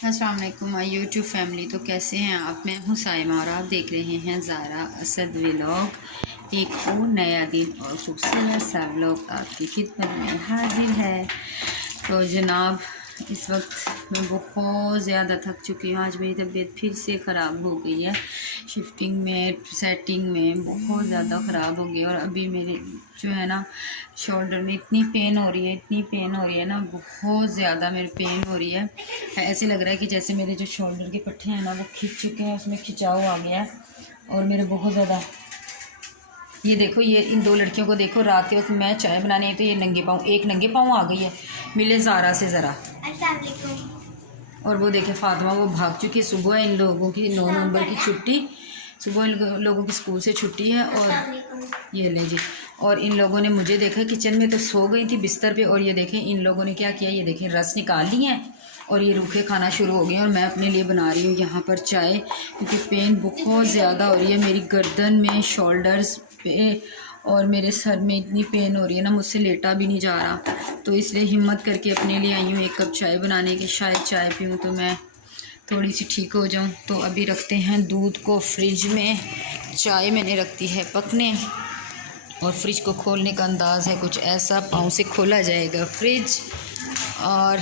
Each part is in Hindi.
अस्सलाम वालेकुम माय यूट्यूब फैमिली। तो कैसे हैं आप? मैं हूँ साइमा और आप देख रहे हैं ज़ारा असद व्लॉग। एक और नया दिन और खूबसूरत सा व्लॉग आपकी खिदमत में हाजिर है। तो जनाब, इस वक्त मैं बहुत ज़्यादा थक चुकी हूँ। आज मेरी तबीयत फिर से ख़राब हो गई है। शिफ्टिंग में, सेटिंग में बहुत ज़्यादा ख़राब हो गई। और अभी मेरे जो है ना शोल्डर में इतनी पेन हो रही है, इतनी पेन हो रही है ना, बहुत ज़्यादा मेरी पेन हो रही है। ऐसे लग रहा है कि जैसे मेरे जो शोल्डर के पट्टे हैं ना वो खिंच चुके हैं, उसमें खिंचाव आ गया है। और मेरे बहुत ज़्यादा, ये देखो, ये इन दो लड़कियों को देखो, रात के वक्त मैं चाय बनाने आई तो ये नंगे पाँव, एक नंगे पाँव आ गई है मिले ज़ारा से ज़रा। और वो देखे फातिमा, वो भाग चुकी है। सुबह इन लोगों की 9 नवंबर की छुट्टी, सुबह इन लोगों की स्कूल से छुट्टी है। और ये ले जी, और इन लोगों ने मुझे देखा किचन में, तो सो गई थी बिस्तर पे। और ये देखें इन लोगों ने क्या किया, ये देखें रस निकाल लिए हैं और ये रूखे खाना शुरू हो गए। और मैं अपने लिए बना रही हूँ यहाँ पर चाय, क्योंकि पेन बहुत ज़्यादा हो रही है मेरी गर्दन में, शोल्डर्स पे और मेरे सर में इतनी पेन हो रही है ना, मुझसे लेटा भी नहीं जा रहा। तो इसलिए हिम्मत करके अपने लिए आई हूँ 1 कप चाय बनाने की। शायद चाय पीऊँ तो मैं थोड़ी सी ठीक हो जाऊँ। तो अभी रखते हैं दूध को फ्रिज में। चाय मैंने रखती है पकने, और फ्रिज को खोलने का अंदाज़ है कुछ ऐसा, पाँव से खोला जाएगा फ्रिज और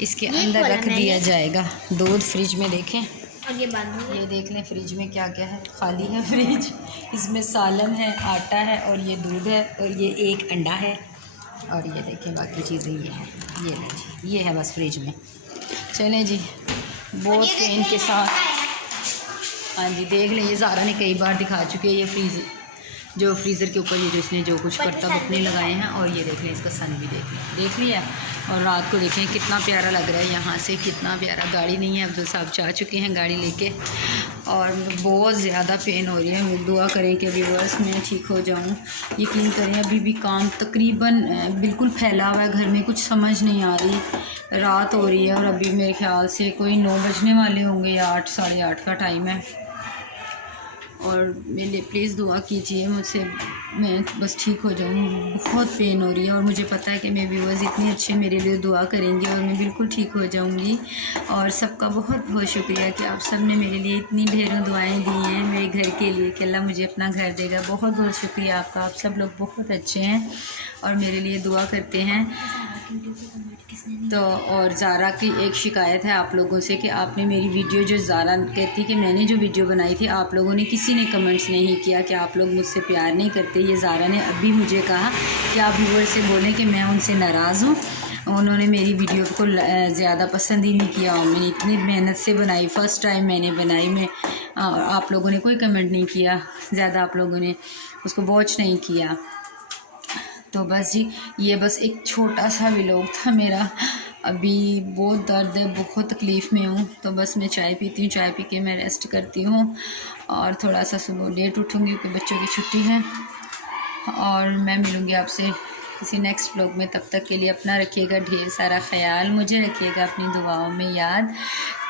इसके अंदर रख दिया जाएगा दूध फ्रिज में। देखें, और ये देख लें फ्रिज में क्या क्या है। खाली है फ्रिज, इसमें सालन है, आटा है और ये दूध है और ये 1 अंडा है। और ये देखें बाकी चीज़ें ये हैं, ये लीजिए, ये है बस फ्रिज में। चलें जी, बहुत पेन के साथ। हाँ जी, देख लें, ये ज़ारा ने कई बार दिखा चुकी है। ये फ्रीज़र के ऊपर ये जो इसने जो कुछ करतब अपने लगाए हैं। और ये देख लें, इसका सन भी देख लिया। और रात को देखें कितना प्यारा लग रहा है यहाँ से, कितना प्यारा। गाड़ी नहीं है, अब्दुल साहब जा चुके हैं गाड़ी लेके। और बहुत ज़्यादा पेन हो रही है। दुआ करें कि व्यूअर्स मैं ठीक हो जाऊँ। यकीन करें अभी भी काम तकरीबन बिल्कुल फैला हुआ है घर में, कुछ समझ नहीं आ रही। रात हो रही है और अभी मेरे ख्याल से कोई 9 बजने वाले होंगे या 8, साढ़े 8 का टाइम है। और मेरे लिए प्लीज़ दुआ कीजिए मुझसे, मैं बस ठीक हो जाऊँ। बहुत पेन हो रही है और मुझे पता है कि मेरे व्यूअर्स इतने अच्छे मेरे लिए दुआ करेंगे और मैं बिल्कुल ठीक हो जाऊँगी। और सबका बहुत बहुत शुक्रिया कि आप सब ने मेरे लिए इतनी ढेरों दुआएं दी हैं मेरे घर के लिए कि अल्लाह मुझे अपना घर देगा। बहुत बहुत शुक्रिया आपका, आप सब लोग बहुत अच्छे हैं और मेरे लिए दुआ करते हैं। तो और ज़ारा की एक शिकायत है आप लोगों से कि आपने मेरी वीडियो, जो ज़ारा कहती कि मैंने जो वीडियो बनाई थी, आप लोगों ने किसी ने कमेंट्स नहीं किया कि आप लोग मुझसे प्यार नहीं करते। ये ज़ारा ने अभी मुझे कहा कि आप व्यूअर से बोलें कि मैं उनसे नाराज़ हूँ। उन्होंने मेरी वीडियो को ज़्यादा पसंद ही नहीं किया। और मैंने इतनी मेहनत से बनाई, फ़र्स्ट टाइम मैंने बनाई, मैं आप लोगों ने कोई कमेंट नहीं किया, ज़्यादा आप लोगों ने उसको वॉच नहीं किया। तो बस जी, ये बस एक छोटा सा व्लॉग था मेरा। अभी बहुत दर्द है, बहुत तकलीफ़ में हूँ। तो बस मैं चाय पीती हूँ, चाय पी के मैं रेस्ट करती हूँ। और थोड़ा सा सुबह लेट उठूँगी क्योंकि बच्चों की छुट्टी है। और मैं मिलूँगी आपसे किसी नेक्स्ट व्लॉग में। तब तक के लिए अपना रखिएगा ढेर सारा ख्याल, मुझे रखिएगा अपनी दुआओं में याद।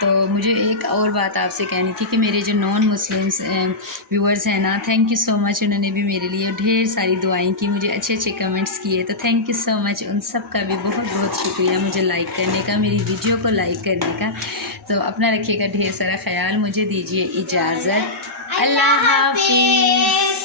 तो मुझे एक और बात आपसे कहनी थी कि मेरे जो नॉन मुस्लिम्स व्यूअर्स हैं ना, थैंक यू सो मच। उन्होंने भी मेरे लिए ढेर सारी दुआएं की, मुझे अच्छे अच्छे कमेंट्स किए। तो थैंक यू सो मच, उन सब का भी बहुत बहुत शुक्रिया मुझे लाइक करने का, मेरी वीडियो को लाइक करने का। तो अपना रखिएगा ढेर सारा ख्याल, मुझे दीजिए इजाज़त। अल्लाह हाफिज़।